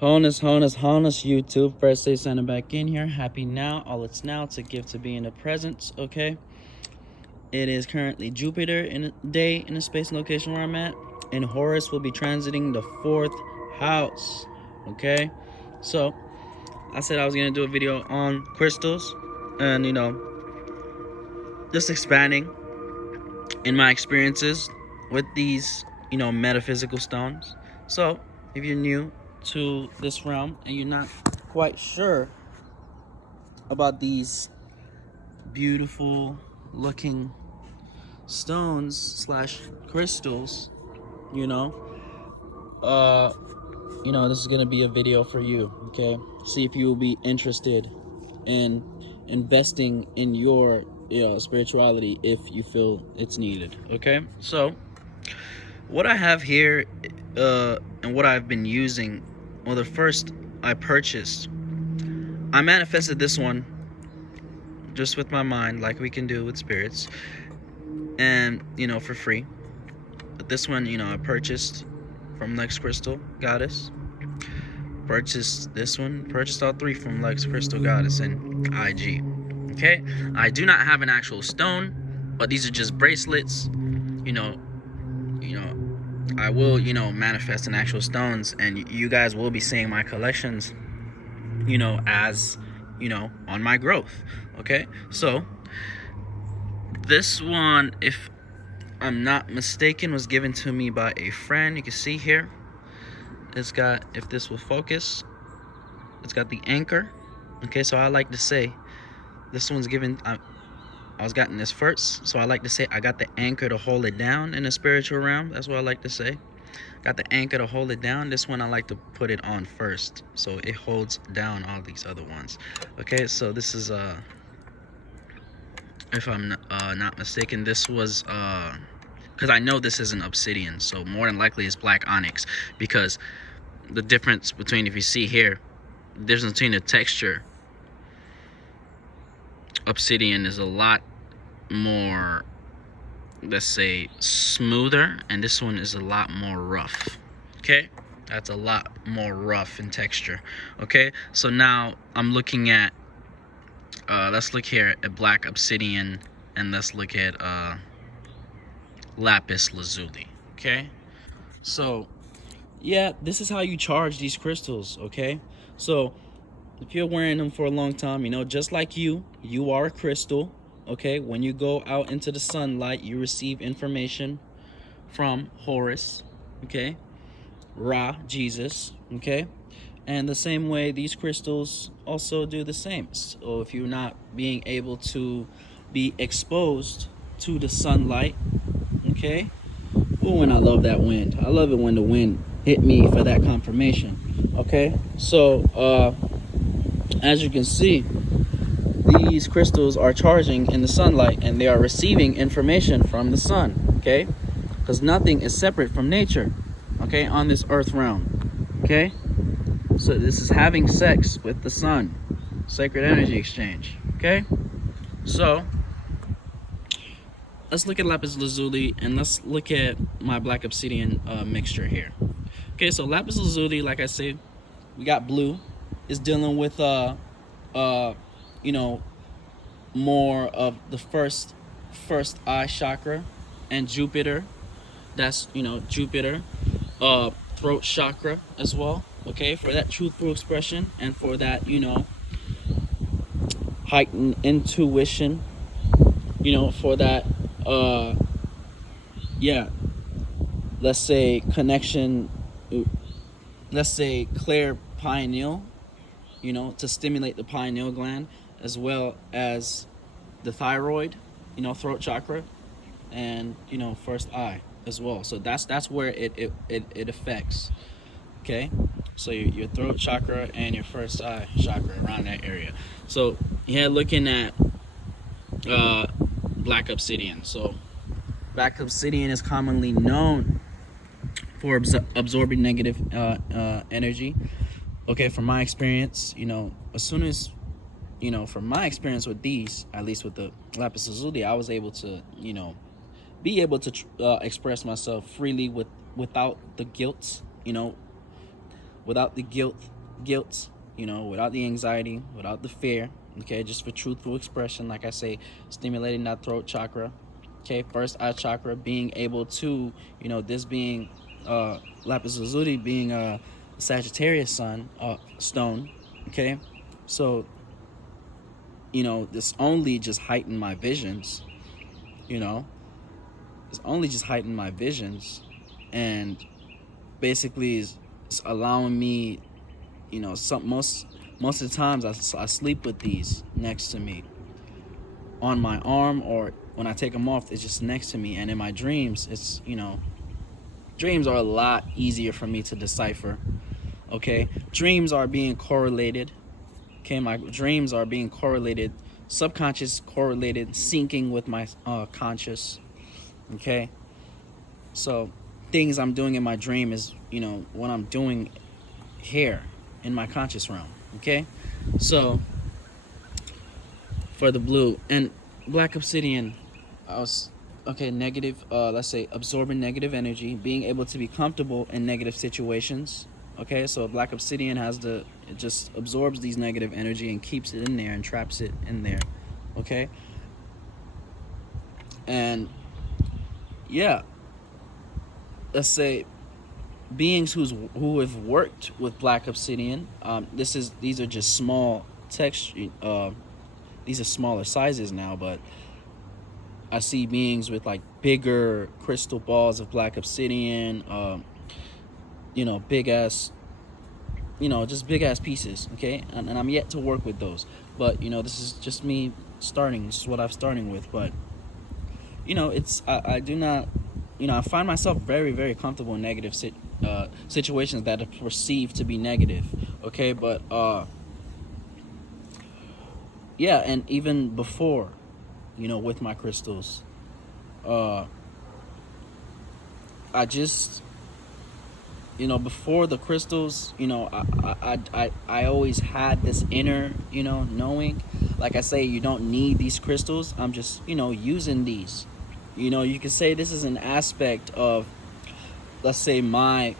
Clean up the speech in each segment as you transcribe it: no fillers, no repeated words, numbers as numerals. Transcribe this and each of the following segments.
Honus, YouTube. First day sending back in here. Happy now. All it's now to give to be in the presence, okay? It is currently Jupiter in a day in the space and location where I'm at. And Horus will be transiting the 4th house, okay? So, I said I was going to do a video on crystals and, just expanding in my experiences with these, metaphysical stones. So, if you're new to this realm and you're not quite sure about these beautiful looking stones slash crystals, you know, uh, this is gonna be a video for you. Okay, see if you will be interested in investing in your spirituality if you feel it's needed. Okay, so what I have here, and what I've been using. Well, the first I purchased, I manifested this one just with my mind, like we can do with spirits, and for free. But this one, I purchased from Lex Crystal Goddess. Purchased this one. Purchased all three from Lex Crystal Goddess and IG. Okay, I do not have an actual stone, but these are just bracelets. You know, you know, I will, manifest in actual stones, and you guys will be seeing my collections, as, on my growth. Okay, so this one, if I'm not mistaken, was given to me by a friend. You can see here, it's got, if this will focus, it's got the anchor. Okay, so I like to say this one's given, I was gotten this first, so I like to say I got the anchor to hold it down in the spiritual realm. That's what I like to say. Got the anchor to hold it down. This one I like to put it on first, so it holds down all these other ones. Okay, so this is if I'm not mistaken, this was because I know this is an obsidian, so more than likely it's black onyx, because the difference between, if you see here, the difference between the texture, obsidian is a lot more, let's say, smoother, and this one is a lot more rough. Okay, that's a lot more rough in texture. Okay, so now I'm looking at let's look here at black obsidian, and let's look at lapis lazuli. Okay, so yeah, this is how you charge these crystals. Okay, so if you're wearing them for a long time, just like you are a crystal. Okay, when you go out into the sunlight, you receive information from Horus. Okay, Ra, Jesus. Okay, and the same way these crystals also do the same. So if you're not being able to be exposed to the sunlight, okay. Oh, and I love that wind. I love it when the wind hit me for that confirmation. Okay, so as you can see, these crystals are charging in the sunlight, and they are receiving information from the sun. Okay, because nothing is separate from nature. Okay, on this earth realm. Okay, so this is having sex with the sun, sacred energy exchange. Okay, so let's look at lapis lazuli, and let's look at my black obsidian mixture here. Okay, so lapis lazuli, like I said, we got blue, is dealing with more of the first eye chakra, and Jupiter, that's Jupiter, throat chakra as well. Okay, for that truthful expression, and for that heightened intuition, for that yeah, let's say connection, let's say clear pineal, to stimulate the pineal gland, as well as the thyroid, throat chakra, and first eye as well. So that's where it affects. Okay, so your throat chakra and your first eye chakra, around that area. So yeah, looking at black obsidian. So black obsidian is commonly known for absorbing negative energy. Okay, from my experience, as soon as from my experience with these, at least with the lapis lazuli, I was able to be able to express myself freely without the guilt, without the guilt, without the anxiety, without the fear. Okay, just for truthful expression, like I say, stimulating that throat chakra. Okay, first eye chakra, being able to, this being lapis lazuli being a Sagittarius sun stone. Okay, so this only just heightened my visions. It's only just heightened my visions, and basically is allowing me, most of the times I sleep with these next to me on my arm, or when I take them off, it's just next to me. And in my dreams, it's dreams are a lot easier for me to decipher. Okay, dreams are being correlated. Okay, my dreams are being correlated, subconscious correlated, syncing with my conscious. Okay, so things I'm doing in my dream is what I'm doing here in my conscious realm. Okay, so for the blue and black obsidian, I was negative, let's say absorbing negative energy, being able to be comfortable in negative situations. Okay, so black obsidian it just absorbs these negative energy and keeps it in there and traps it in there. Okay, and yeah, let's say beings who have worked with black obsidian, these are just small texture, these are smaller sizes now, but I see beings with like bigger crystal balls of black obsidian, big ass, just big ass pieces. Okay, and I'm yet to work with those, but this is just me starting. This is what I'm starting with, but I do not, I find myself very, very comfortable in negative situations that are perceived to be negative. Okay, but yeah, and even before, with my crystals, I just, before the crystals, I always had this inner, knowing. Like I say, you don't need these crystals. I'm just, using these. You could say this is an aspect of, let's say, my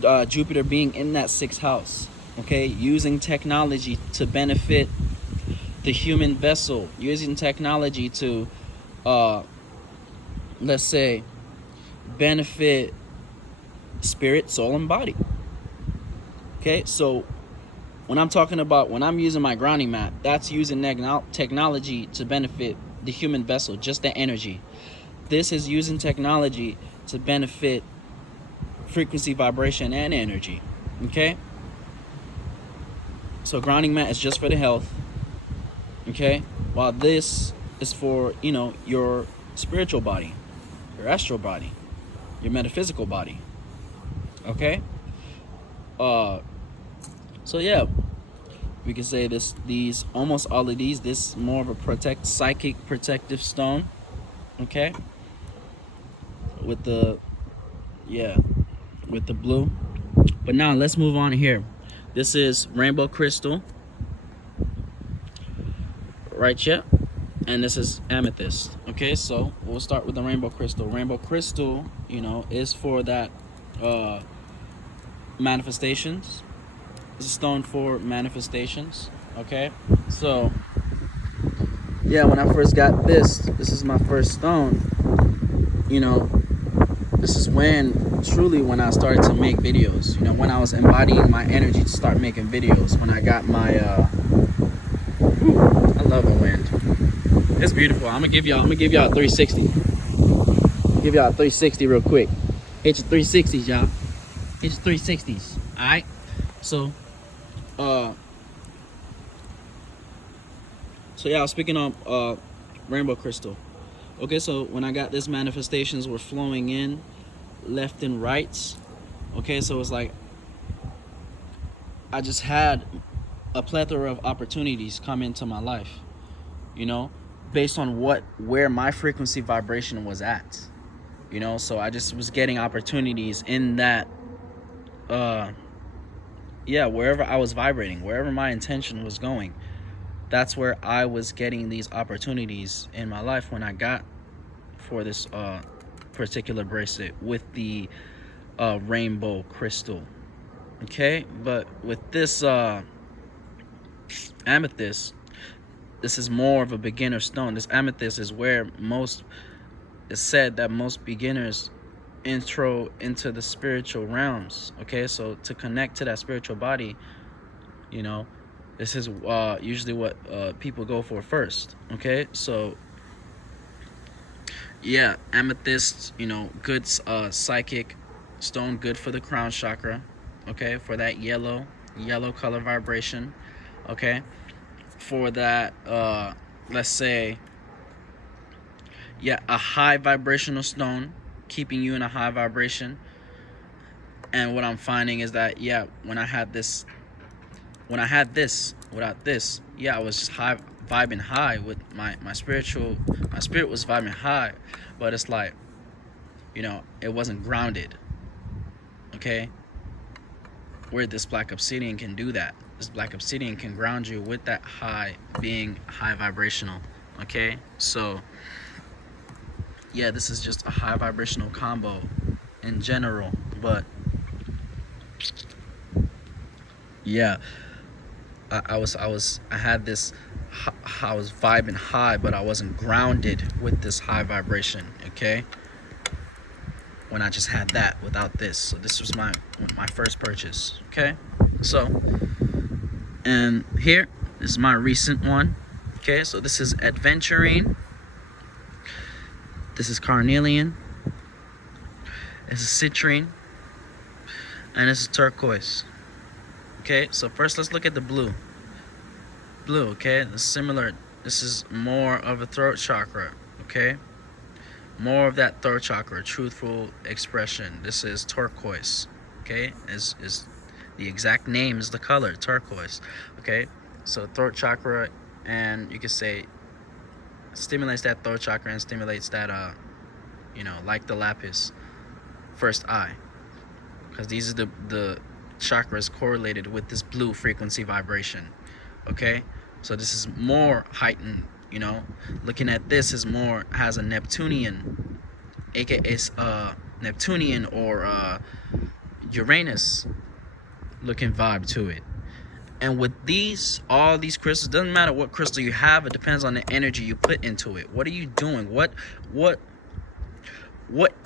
Jupiter being in that 6th house. Okay, using technology to benefit the human vessel, using technology to, let's say, benefit spirit, soul, and body. Okay, so when I'm using my grounding mat, that's using technology to benefit the human vessel, just the energy. This is using technology to benefit frequency, vibration, and energy. Okay, so grounding mat is just for the health. Okay, while this is for your spiritual body, your astral body, your metaphysical body. Okay, so yeah, we can say these almost all of these, this more of a psychic protective stone. Okay, with the blue. But now let's move on here. This is rainbow crystal, right here, and this is amethyst. Okay, so we'll start with the rainbow crystal. Rainbow crystal, is for that manifestations. It's a stone for manifestations. Okay, so yeah, when I first got this is my first stone. This is when I started to make videos. When I was embodying my energy to start making videos. When I got my I love the wind. It's beautiful. I'm gonna give y'all a 360. Give y'all a 360 real quick. Hit your 360s, y'all. Hit your 360s. All right. So, yeah, I was speaking on rainbow crystal. Okay, so when I got this, manifestations were flowing in left and right. Okay, so it's like I just had a plethora of opportunities come into my life, based on where my frequency vibration was at. So I just was getting opportunities in that wherever I was vibrating, wherever my intention was going, that's where I was getting these opportunities in my life when I got for this particular bracelet with the rainbow crystal. Okay, but with this amethyst, this is more of a beginner stone. This amethyst is where it's said that most beginners intro into the spiritual realms. Okay, so to connect to that spiritual body, you know, this is usually what people go for first. Okay, so yeah, amethyst, good psychic stone, good for the crown chakra. Okay, for that yellow color vibration. Okay, for that let's say, yeah, a high vibrational stone, keeping you in a high vibration. And what I'm finding is that, yeah, when I had this without this, yeah, I was just vibing high with my spirit was vibing high, but it's like, it wasn't grounded. Okay, where this black obsidian can do that. This black obsidian can ground you with that being high vibrational. Okay, so yeah, this is just a high vibrational combo in general. But yeah, I had this, I was vibing high, but I wasn't grounded with this high vibration. Okay, when I just had that without this. So this was my first purchase. Okay, so, and here is my recent one. Okay, so this is adventurine, this is carnelian, this is citrine, and this is turquoise. Okay, so first let's look at the blue. Okay, it's similar. This is more of a throat chakra. Okay, more of that throat chakra, truthful expression. This is turquoise. Okay, is the exact name is the color turquoise. Okay, so throat chakra, and you could say stimulates that throat chakra and stimulates that like the lapis, first eye, because these are the chakras correlated with this blue frequency vibration. Okay, so this is more heightened. Looking at this has a Neptunian, aka Neptunian or Uranus looking vibe to it. And with all these crystals, doesn't matter what crystal you have, it depends on the energy you put into it. What are you doing? What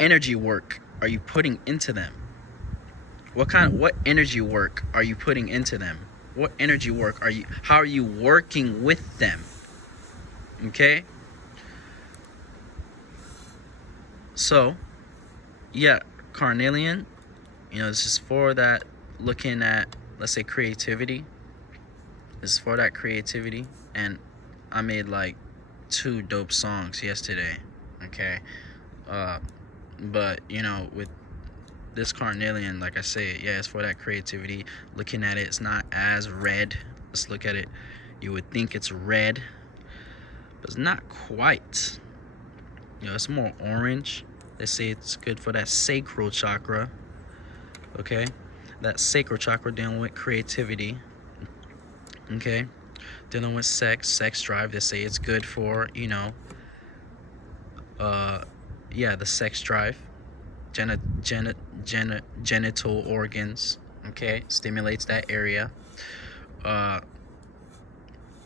energy work are you putting into them? What energy work are you putting into them? What energy work how are you working with them? Okay, so yeah, carnelian, this is for that, looking at, let's say, creativity. This is for that creativity, and I made like 2 dope songs yesterday. Okay, but with this carnelian, like I say, yeah, it's for that creativity. Looking at it, it's not as red. Let's look at it. You would think it's red, but it's not quite. It's more orange. They say it's good for that sacral chakra. Okay, that sacral chakra, dealing with creativity. Okay, dealing with sex drive. They say it's good for the sex drive, genital organs. Okay, stimulates that area.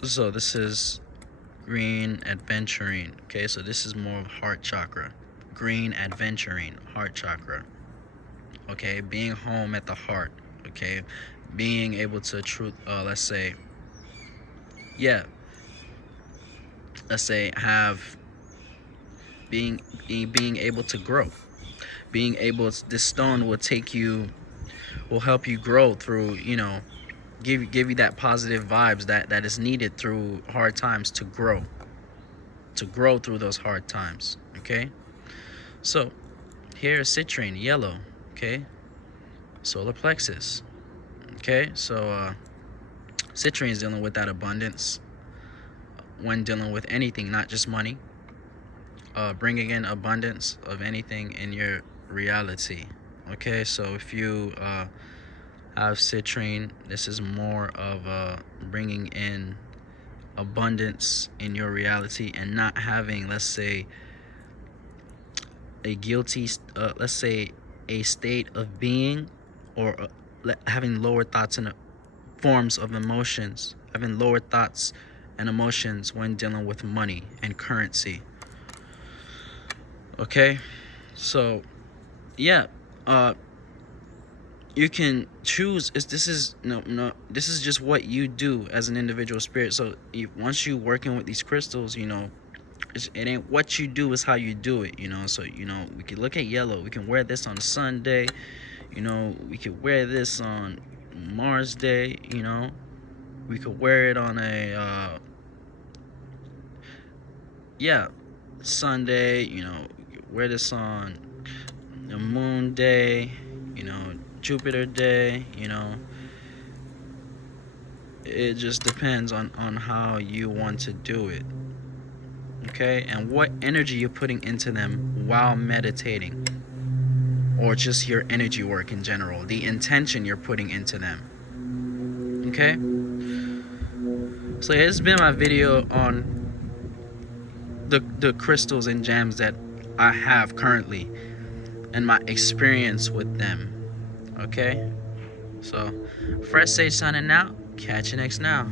So this is green adventurine. Okay, so this is more of heart chakra. Green adventurine, heart chakra. Okay, being home at the heart. Okay, being able to let's say have being able to grow. This stone will help you grow through, give you that positive vibes that is needed through hard times to grow through those hard times. Okay, so here is citrine, yellow. Okay, solar plexus. Okay, so citrine is dealing with that abundance when dealing with anything, not just money. Bringing in abundance of anything in your reality. Okay, so if you have citrine, this is more of bringing in abundance in your reality, and not having, let's say, a guilty let's say a state of being, or having lower thoughts and forms of emotions, having lower thoughts and emotions when dealing with money and currency. Okay, so yeah, you can choose. This is no, this is just what you do as an individual spirit. So once you working with these crystals, it ain't what you do, is how you do it. So we could look at yellow. We can wear this on a Sunday. We could wear this on Mars Day. We could wear it on a Sunday. We could wear this on a Moon Day. Jupiter Day. It just depends on how you want to do it. Okay, and what energy you're putting into them while meditating, or just your energy work in general, the intention you're putting into them. Okay, so it's been my video on the crystals and gems that I have currently and my experience with them. Okay, so Fresh Sage signing out. Catch you next now.